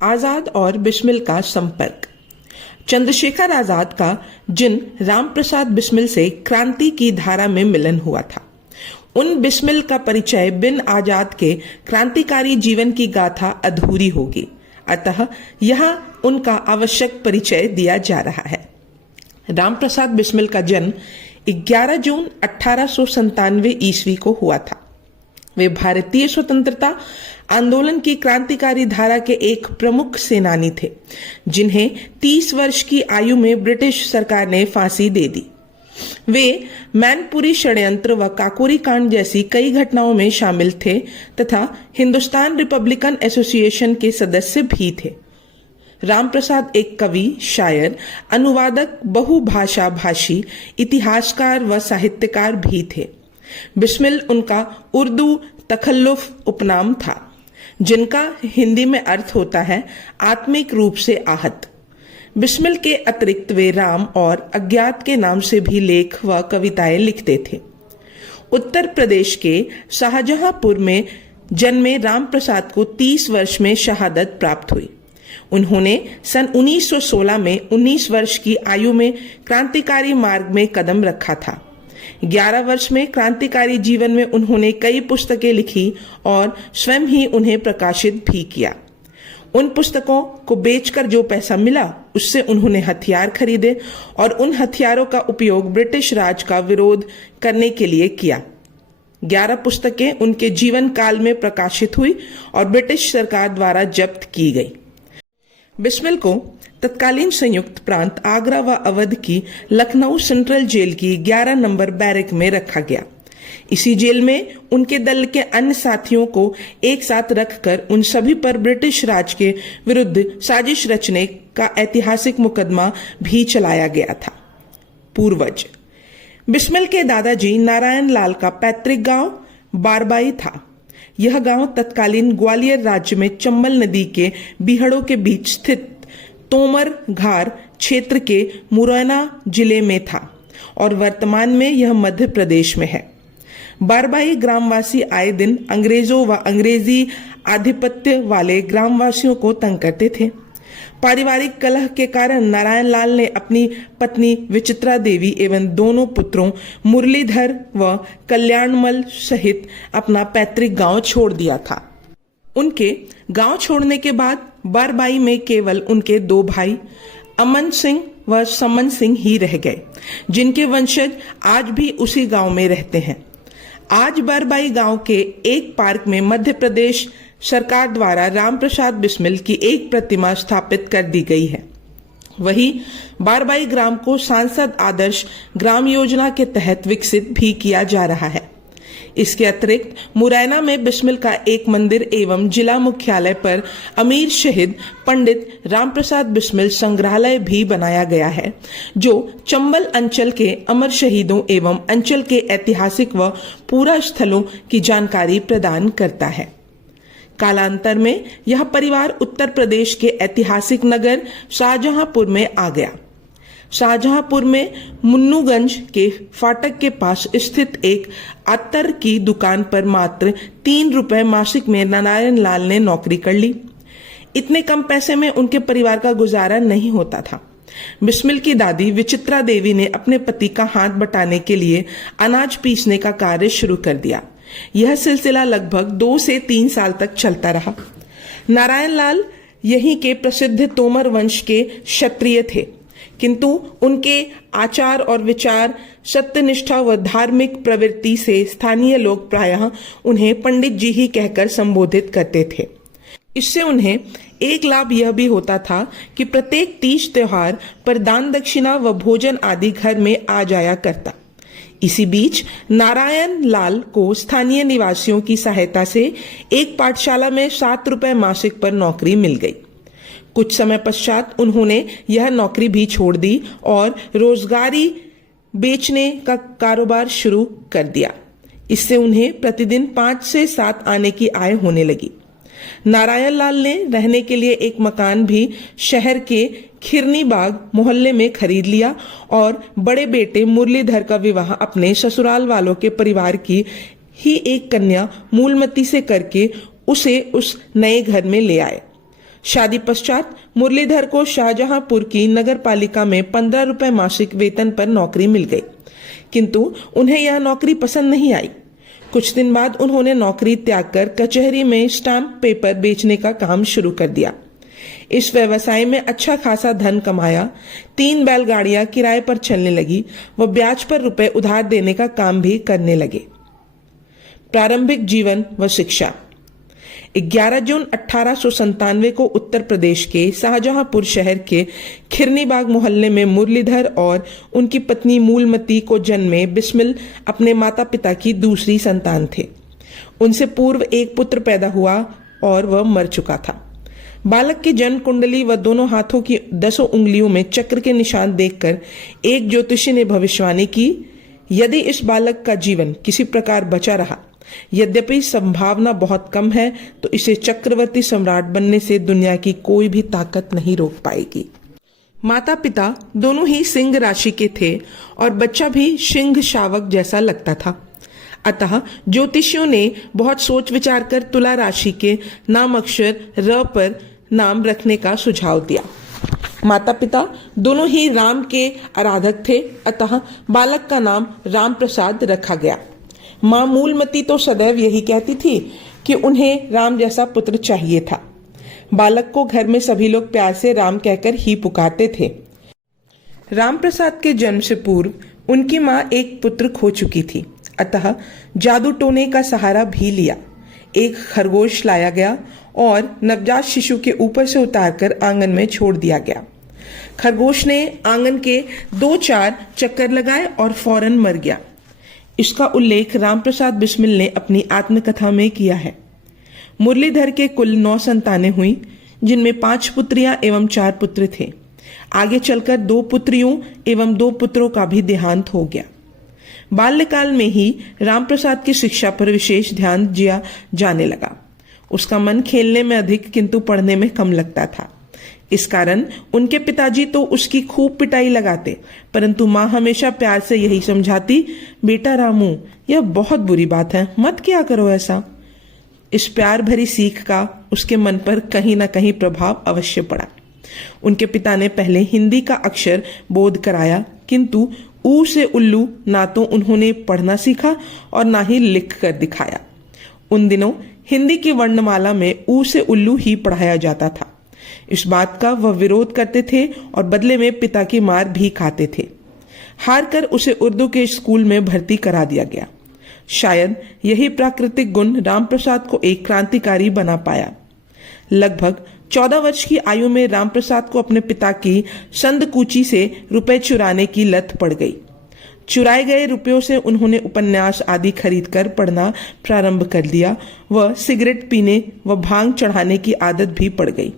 आजाद और बिस्मिल का संपर्क। चंद्रशेखर आजाद का जिन रामप्रसाद बिस्मिल से क्रांति की धारा में मिलन हुआ था, उन बिस्मिल का परिचय बिन आजाद के क्रांतिकारी जीवन की गाथा अधूरी होगी। अतः यहाँ उनका आवश्यक परिचय दिया जा रहा है। रामप्रसाद बिस्मिल का जन्म 11 जून 1897 ईस्वी को हुआ था। वे भारतीय स्वतंत्रता आंदोलन की क्रांतिकारी धारा के एक प्रमुख सेनानी थे, जिन्हें 30 वर्ष की आयु में ब्रिटिश सरकार ने फांसी दे दी। वे मैनपुरी षड्यंत्र व काकोरी कांड जैसी कई घटनाओं में शामिल थे तथा हिंदुस्तान रिपब्लिकन एसोसिएशन के सदस्य भी थे। रामप्रसाद एक कवि, शायर, अनुवादक, बहुभाषा भाषी, इतिहासकार व साहित्यकार भी थे। बिस्मिल उनका उर्दू तखल्लुफ उपनाम था, जिनका हिंदी में अर्थ होता है आत्मिक रूप से आहत। बिस्मिल के अतिरिक्त वे राम और अज्ञात के नाम से भी लेख व कविताएं लिखते थे। उत्तर प्रदेश के शाहजहांपुर में जन्मे रामप्रसाद को 30 वर्ष में शहादत प्राप्त हुई। उन्होंने सन 1916 में 19 वर्ष की आयु में क्रांतिकारी मार्ग में कदम रखा था। 11 वर्ष में क्रांतिकारी जीवन में उन्होंने कई पुस्तकें लिखी और स्वयं ही उन्हें प्रकाशित भी किया। उन पुस्तकों को बेचकर जो पैसा मिला, उससे उन्होंने हथियार खरीदे और उन हथियारों का उपयोग ब्रिटिश राज का विरोध करने के लिए किया। 11 पुस्तकें उनके जीवन काल में प्रकाशित हुई और ब्रिटिश सरकार द्वारा जब्त की गई। बिस्मिल को तत्कालीन संयुक्त प्रांत आगरा व अवध की लखनऊ सेंट्रल जेल की 11 नंबर बैरक में रखा गया। इसी जेल में उनके दल के अन्य साथियों को एक साथ रखकर उन सभी पर ब्रिटिश राज के विरुद्ध साजिश रचने का ऐतिहासिक मुकदमा भी चलाया गया था। पूर्वज। बिस्मिल के दादाजी नारायण लाल का पैतृक गांव बारबाई था। यह गांव तत्कालीन ग्वालियर राज्य में चंबल नदी के बीहड़ों के बीच स्थित तोमर घार क्षेत्र के मुरैना जिले में था और वर्तमान में यह मध्य प्रदेश में है। बारबाई ग्रामवासी आए दिन अंग्रेजों व अंग्रेजी आधिपत्य वाले ग्रामवासियों को तंग करते थे। पारिवारिक कलह के कारण नारायण लाल ने अपनी पत्नी विचित्रा देवी एवं दोनों पुत्रों मुरलीधर व कल्याणमल सहित अपना पैतृक गांव छोड़ दिया था। उनके गांव छोड़ने के बाद बारबाई में केवल उनके 2 भाई अमन सिंह व समन सिंह ही रह गए, जिनके वंशज आज भी उसी गांव में रहते हैं। आज बारबाई गांव के एक पार्क में मध्य प्रदेश सरकार द्वारा रामप्रसाद बिस्मिल की एक प्रतिमा स्थापित कर दी गई है। वहीं बारबाई ग्राम को सांसद आदर्श ग्राम योजना के तहत विकसित भी किया जा रहा है। इसके अतिरिक्त मुरैना में बिस्मिल का एक मंदिर एवं जिला मुख्यालय पर अमीर शहीद पंडित रामप्रसाद बिस्मिल संग्रहालय भी बनाया गया है, जो चंबल अंचल के अमर शहीदों एवं अंचल के ऐतिहासिक व पुरा स्थलों की जानकारी प्रदान करता है। कालांतर में यह परिवार उत्तर प्रदेश के ऐतिहासिक नगर शाहजहांपुर में आ गया। शाहजहांपुर में मुन्नूगंज के फाटक के पास स्थित एक अत्तर की दुकान पर मात्र 3 रुपए मासिक में नारायण लाल ने नौकरी कर ली। इतने कम पैसे में उनके परिवार का गुजारा नहीं होता था। बिस्मिल की दादी विचित्रा देवी ने अपने पति का हाथ बटाने के लिए अनाज पीसने का कार्य शुरू कर दिया। यह सिलसिला लगभग 2 से 3 साल तक चलता रहा। नारायण लाल यहीं के प्रसिद्ध तोमर वंश के क्षत्रिय थे, किंतु उनके आचार और विचार, सत्यनिष्ठा व धार्मिक प्रवृत्ति से स्थानीय लोग प्रायः उन्हें पंडित जी ही कहकर संबोधित करते थे। इससे उन्हें एक लाभ यह भी होता था कि प्रत्येक तीज त्योहार पर दान दक्षिणा व भोजन आदि घर में आ जाया करता। इसी बीच नारायण लाल को स्थानीय निवासियों की सहायता से एक पाठशाला में 7 रुपए मासिक पर नौकरी मिल गई। कुछ समय पश्चात उन्होंने यह नौकरी भी छोड़ दी और रोजगारी बेचने का कारोबार शुरू कर दिया। इससे उन्हें प्रतिदिन 5 से 7 आने की आय होने लगी। नारायण लाल ने रहने के लिए एक मकान भी शहर के खिरनी बाग मोहल्ले में खरीद लिया और बड़े बेटे मुरलीधर का विवाह अपने ससुराल वालों के परिवार की ही एक कन्या मूलमती से करके उसे उस नए घर में ले आए। शादी पश्चात मुरलीधर को शाहजहांपुर की नगर पालिका में 15 रुपए मासिक वेतन पर नौकरी मिल गई, किंतु उन्हें यह नौकरी पसंद नहीं आई। कुछ दिन बाद उन्होंने नौकरी त्याग कर कचहरी में स्टाम्प पेपर बेचने का काम शुरू कर दिया। इस व्यवसाय में अच्छा खासा धन कमाया, 3 बैलगाड़ियां किराए पर चलने लगी, व ब्याज पर रुपए उधार देने का काम भी करने लगे। प्रारंभिक जीवन व शिक्षा। 11 जून 1897 को उत्तर प्रदेश के शाहजहांपुर शहर के खिरनीबाग मोहल्ले में मुरलीधर और उनकी पत्नी मूलमती को जन्मे बिस्मिल अपने माता पिता की दूसरी संतान थे। उनसे पूर्व एक पुत्र पैदा हुआ और वह मर चुका था। बालक की जन्म कुंडली व दोनों हाथों की 10 उंगलियों में चक्र के निशान देखकर एक ज्योतिषी ने भविष्यवाणी की, यदि इस बालक का जीवन किसी प्रकार बचा रहा, यद्यपि संभावना बहुत कम है, तो इसे चक्रवर्ती सम्राट बनने से दुनिया की कोई भी ताकत नहीं रोक पाएगी। माता पिता दोनों ही सिंह राशि के थे और बच्चा भी सिंह शावक जैसा लगता था। अतः ज्योतिषियों ने बहुत सोच विचार कर तुला राशि के नाम अक्षर र पर नाम रखने का सुझाव दिया। माता पिता दोनों ही राम के आराधक थे, अतः बालक का नाम राम प्रसाद रखा गया। माँ मूलमती तो सदैव यही कहती थी कि उन्हें राम जैसा पुत्र चाहिए था। बालक को घर में सभी लोग प्यार से राम कहकर ही पुकारते थे। राम प्रसाद के जन्म से पूर्व उनकी माँ एक पुत्र खो चुकी थी, अतः जादू टोने का सहारा भी लिया। एक खरगोश लाया गया और नवजात शिशु के ऊपर से उतारकर आंगन में छोड़ दिया गया। खरगोश ने आंगन के 2-4 चक्कर लगाए और फौरन मर गया। इसका उल्लेख रामप्रसाद बिस्मिल ने अपनी आत्मकथा में किया है। मुरलीधर के कुल 9 संतानें हुई, जिनमें 5 पुत्रियां एवं 4 पुत्र थे। आगे चलकर 2 पुत्रियों एवं 2 पुत्रों का भी देहांत हो गया। बाल्यकाल में ही रामप्रसाद की शिक्षा पर विशेष ध्यान दिया जाने लगा। उसका मन खेलने में अधिक किंतु पढ़ने में कम लगता था। इस कारण उनके पिताजी तो उसकी खूब पिटाई लगाते, परंतु माँ हमेशा प्यार से यही समझाती, बेटा रामू, यह बहुत बुरी बात है, मत किया करो ऐसा। इस प्यार भरी सीख का उसके मन पर कहीं न कहीं प्रभाव अवश्य पड़ा। उनके पिता ने पहले हिंदी का अक्षर बोध कराया, किंतु ऊ से उल्लू ना तो उन्होंने पढ़ना सीखा और ना ही लिख कर दिखाया। उन दिनों हिंदी की वर्णमाला में ऊ से उल्लू ही पढ़ाया जाता था। इस बात का वह विरोध करते थे और बदले में पिता की मार भी खाते थे। हार कर उसे उर्दू के स्कूल में भर्ती करा दिया गया। शायद यही प्राकृतिक गुण रामप्रसाद को एक क्रांतिकारी बना पाया। लगभग 14 वर्ष की आयु में रामप्रसाद को अपने पिता की संदकूची से रुपए चुराने की लत पड़ गई। चुराए गए रुपयों से उन्होंने उपन्यास आदि खरीदकर पढ़ना प्रारंभ कर दिया। वह सिगरेट पीने व भांग चढ़ाने की आदत भी पड़ गई।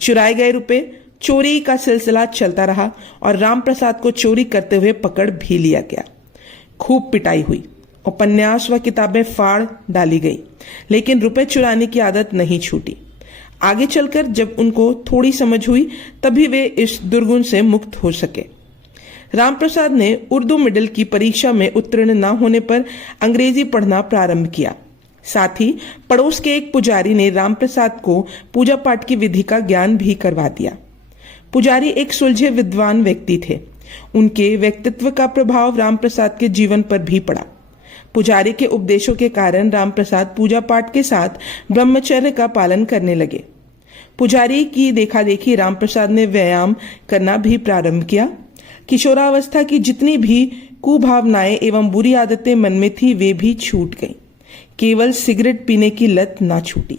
चुराए गए रुपए चोरी का सिलसिला चलता रहा और रामप्रसाद को चोरी करते हुए पकड़ भी लिया गया। खूब पिटाई हुई, उपन्यास व किताबें फाड़ डाली गई, लेकिन रुपए चुराने की आदत नहीं छूटी। आगे चलकर जब उनको थोड़ी समझ हुई, तभी वे इस दुर्गुण से मुक्त हो सके। रामप्रसाद ने उर्दू मिडिल की परीक्षा में उत्तीर्ण न होने पर अंग्रेजी पढ़ना प्रारंभ किया। साथ ही पड़ोस के एक पुजारी ने रामप्रसाद को पूजा पाठ की विधि का ज्ञान भी करवा दिया। पुजारी एक सुलझे विद्वान व्यक्ति थे। उनके व्यक्तित्व का प्रभाव रामप्रसाद के जीवन पर भी पड़ा। पुजारी के उपदेशों के कारण रामप्रसाद पूजा पाठ के साथ ब्रह्मचर्य का पालन करने लगे। पुजारी की देखा देखी रामप्रसाद ने व्यायाम करना भी प्रारंभ किया। किशोरावस्था की जितनी भी कुभावनाएं एवं बुरी आदतें मन में थी, वे भी छूट गईं। केवल सिगरेट पीने की लत ना छूटी,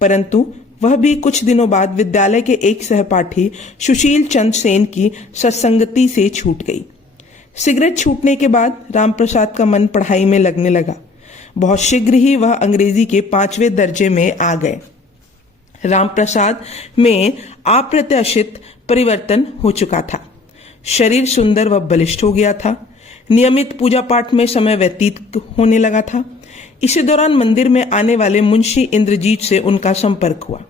परंतु वह भी कुछ दिनों बाद विद्यालय के एक सहपाठी सुशील चंद्र सेन की सत्संगति से छूट गई। सिगरेट छूटने के बाद रामप्रसाद का मन पढ़ाई में लगने लगा। बहुत शीघ्र ही वह अंग्रेजी के 5वें दर्जे में आ गए। रामप्रसाद में अप्रत्याशित परिवर्तन हो चुका था। शरीर सुंदर व बलिष्ठ हो गया था। नियमित पूजा पाठ में समय व्यतीत होने लगा था। इसी दौरान मंदिर में आने वाले मुंशी इंद्रजीत से उनका संपर्क हुआ।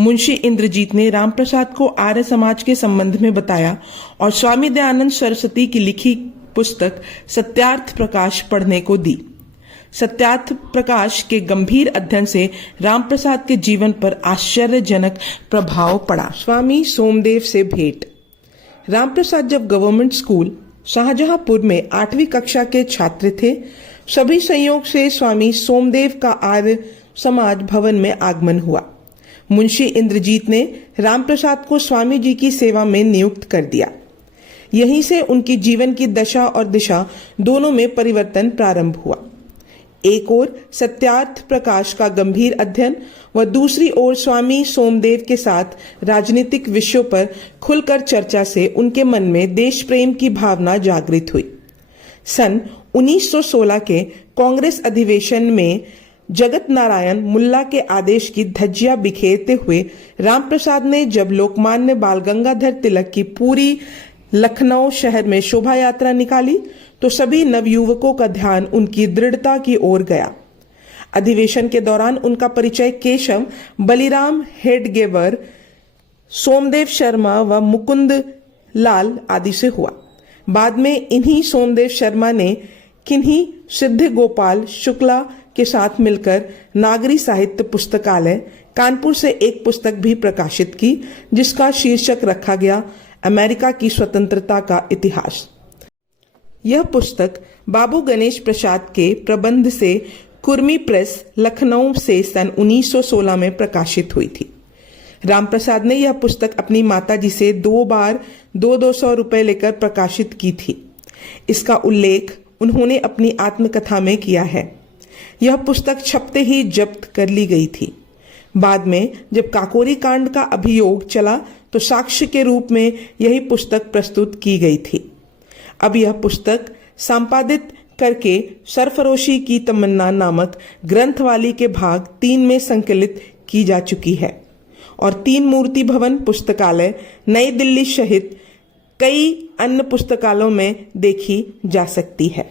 मुंशी इंद्रजीत ने रामप्रसाद को आर्य समाज के संबंध में बताया और स्वामी दयानंद सरस्वती की लिखी पुस्तक सत्यार्थ प्रकाश पढ़ने को दी। सत्यार्थ प्रकाश के गंभीर अध्ययन से रामप्रसाद के जीवन पर आश्चर्यजनक प्रभाव पड़ा। स्वामी सोमदेव से भेंट। रामप्रसाद जब गवर्नमेंट स्कूल शाहजहांपुर में 8वीं कक्षा के छात्र थे, सभी संयोग से स्वामी सोमदेव का आर्य समाज भवन में आगमन हुआ। मुंशी इंद्रजीत ने रामप्रसाद को स्वामी जी की सेवा में नियुक्त कर दिया। यहीं से उनकी जीवन की दशा और दिशा दोनों में परिवर्तन प्रारंभ हुआ। एक ओर सत्यार्थ प्रकाश का गंभीर अध्ययन व दूसरी ओर स्वामी सोमदेव के साथ राजनीतिक विषयों पर खुलकर चर्चा से उनके मन में देश प्रेम की भावना जागृत हुई। सन 1916 के कांग्रेस अधिवेशन में जगत नारायण मुल्ला के आदेश की धज्जियां बिखेरते हुए रामप्रसाद ने जब लोकमान्य बाल गंगाधर तिलक की पूरी लखनऊ शहर में शोभा यात्रा निकाली तो सभी नवयुवकों का ध्यान उनकी दृढ़ता की ओर गया। अधिवेशन के दौरान उनका परिचय केशव बलिराम हेडगेवर, सोमदेव शर्मा व मुकुंद लाल आदि से हुआ। बाद में इन्हीं सोमदेव शर्मा ने किन्हीं सिद्ध गोपाल शुक्ला के साथ मिलकर नागरी साहित्य पुस्तकालय कानपुर से एक पुस्तक भी प्रकाशित की, जिसका शीर्षक रखा गया अमेरिका की स्वतंत्रता का इतिहास। यह पुस्तक बाबू गणेश प्रसाद के प्रबंध से कुर्मी प्रेस लखनऊ से सन 1916 में प्रकाशित हुई थी। रामप्रसाद ने यह पुस्तक अपनी माताजी से 2 बार 200 रुपए लेकर प्रकाशित की थी। इसका उल्लेख उन्होंने अपनी आत्मकथा में किया है। यह पुस्तक छपते ही जब्त कर ली गई थी। बाद में जब काकोरी कांड का अभियोग चला तो साक्ष्य के रूप में यही पुस्तक प्रस्तुत की गई थी। अब यह पुस्तक संपादित करके सरफरोशी की तमन्ना नामक ग्रंथवाली के भाग 3 में संकलित की जा चुकी है और 3 मूर्ति भवन पुस्तकालय नई दिल्ली सहित कई अन्य पुस्तकालयों में देखी जा सकती है।